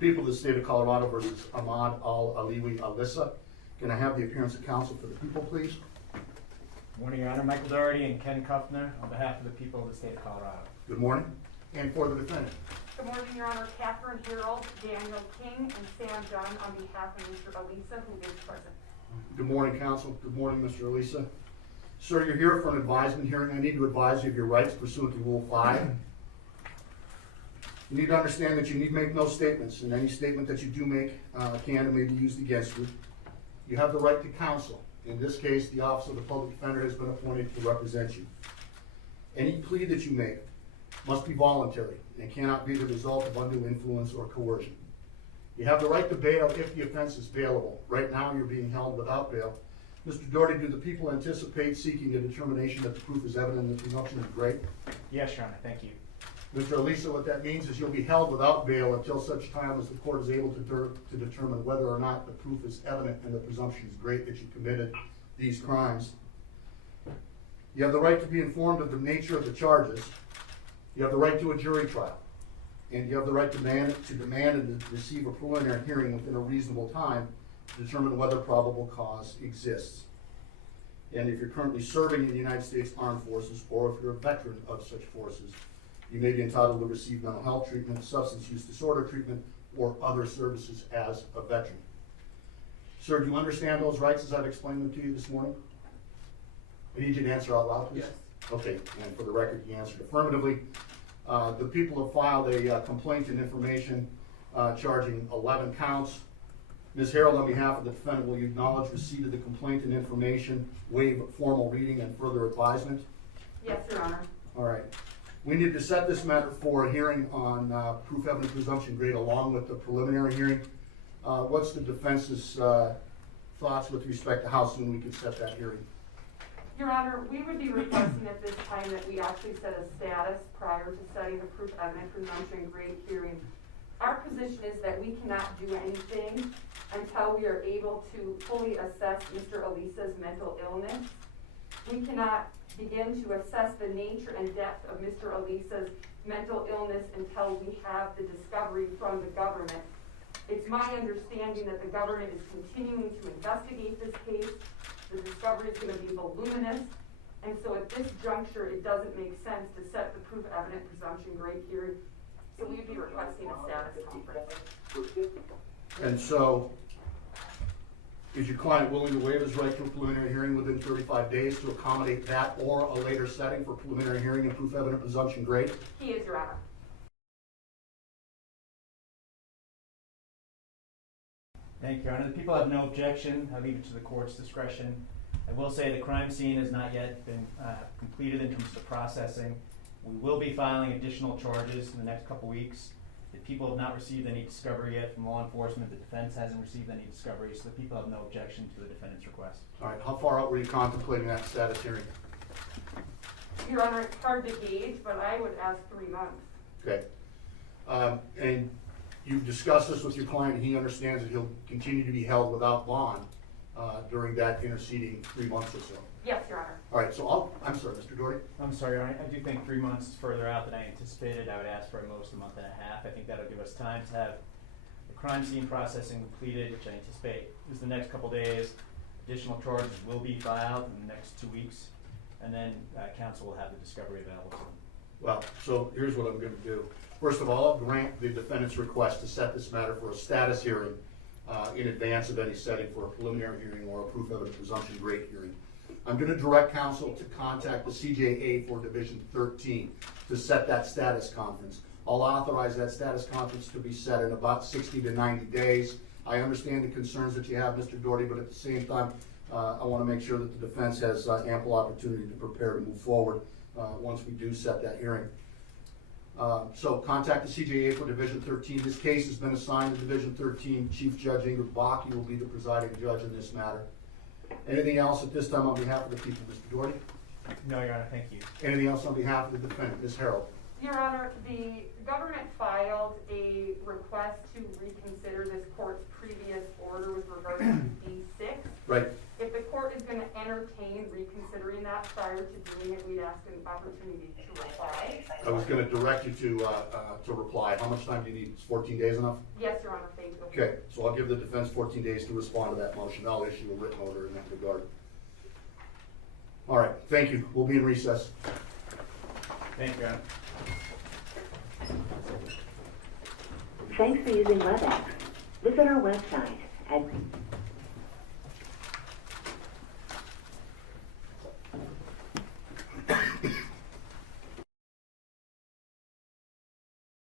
People of the state of Colorado versus Ahmad Al Aliwi Alissa. Can I have the appearance of counsel for the people, please? Morning, Your Honor. Michael Doherty and Ken Kuffner on behalf of the people of the state of Colorado. Good morning. And for the defendant. Good morning, Your Honor. Catherine Harold, Daniel King, and Sam Dunn on behalf of Mr. Alissa, who is present. Good morning, counsel. Good morning, Mr. Alissa. Sir, you're here for an advisement hearing. I need to advise you of your rights pursuant to Rule 5. You need to understand that you need make no statements, and any statement that you do make can and may be used against you. You have the right to counsel. In this case, the Office of the Public Defender has been appointed to represent you. Any plea that you make must be voluntary and cannot be the result of undue influence or coercion. You have the right to bail if the offense is bailable. Right now, you're being held without bail. Mr. Doherty, do the people anticipate seeking a determination that the proof is evident and the presumption is great? Yes, Your Honor. Thank you. Mr. Alissa, what that means is you'll be held without bail until such time as the court is able to determine whether or not the proof is evident and the presumption is great that you committed these crimes. You have the right to be informed of the nature of the charges. You have the right to a jury trial. And you have the right to demand and to receive a preliminary hearing within a reasonable time to determine whether probable cause exists. And if you're currently serving in the United States Armed Forces, or if you're a veteran of such forces, you may be entitled to receive mental health treatment, substance use disorder treatment, or other services as a veteran. Sir, do you understand those rights as I've explained them to you this morning? I need you to answer out loud, please. Yes. Okay, and for the record, you answered affirmatively. The people have filed a complaint and information charging 11 counts. Ms. Harold, on behalf of the defendant, will you acknowledge receipt of the complaint and information, waive formal reading and further advisement? Yes, Your Honor. All right. We need to set this matter for a hearing on proof evident presumption grade along with the preliminary hearing. What's the defense's thoughts with respect to how soon we can set that hearing? Your Honor, we would be requesting at this time that we actually set a status prior to setting the proof evident presumption grade hearing. Our position is that we cannot do anything until we are able to fully assess Mr. Alissa's mental illness. We cannot begin to assess the nature and depth of Mr. Alissa's mental illness until we have the discovery from the government. It's my understanding that the government is continuing to investigate this case. The discovery is going to be voluminous, and so at this juncture, it doesn't make sense to set the proof evident presumption grade hearing. So we'd be requesting a status conference. And so, is your client willing to waive his right to a preliminary hearing within 35 days to accommodate that or a later setting for preliminary hearing and proof evident presumption grade? He is, Your Honor. Thank you, Your Honor. The people have no objection. I leave it to the court's discretion. I will say the crime scene has not yet been completed in terms of the processing. We will be filing additional charges in the next couple weeks. The people have not received any discovery yet from law enforcement. The defense hasn't received any discovery, so the people have no objection to the defendant's request. All right, how far out were you contemplating that status hearing? Your Honor, it's hard to gauge, but I would ask 3 months. Okay. And you've discussed this with your client, and he understands that he'll continue to be held without bond during that interceding 3 months or so. Yes, Your Honor. All right, so I'm sorry, Mr. Doherty. I'm sorry, Your Honor. I do think 3 months is further out than I anticipated. I would ask for at most a month and a half. I think that'll give us time to have the crime scene processing completed, which I anticipate is the next couple days. Additional charges will be filed in the next 2 weeks, and then counsel will have the discovery available to them. Well, so here's what I'm going to do. First of all, I'll grant the defendant's request to set this matter for a status hearing in advance of any setting for a preliminary hearing or a proof evident presumption grade hearing. I'm going to direct counsel to contact the CJA for Division 13 to set that status conference. I'll authorize that status conference to be set in about 60 to 90 days. I understand the concerns that you have, Mr. Doherty, but at the same time, I want to make sure that the defense has ample opportunity to prepare to move forward once we do set that hearing. So contact the CJA for Division 13. This case has been assigned to Division 13. Chief Judge Ingrid Bakke will be the presiding judge in this matter. Anything else at this time on behalf of the people, Mr. Doherty? No, Your Honor, thank you. Anything else on behalf of the defendant, Ms. Harold? Your Honor, the government filed a request to reconsider this court's previous order with regard to D6. Right. If the court is is gonna entertain reconsidering that prior to doing it, we'd ask an opportunity to reply. I was gonna direct you to reply. How much time do you need? Is 14 days enough? Yes, Your Honor, thank you. Okay, so I'll give the defense 14 days to respond to that motion. I'll issue a written order in that regard. All right, thank you. We'll be in recess. Thank you, Your Honor. Thanks for using WebEx. Visit our website at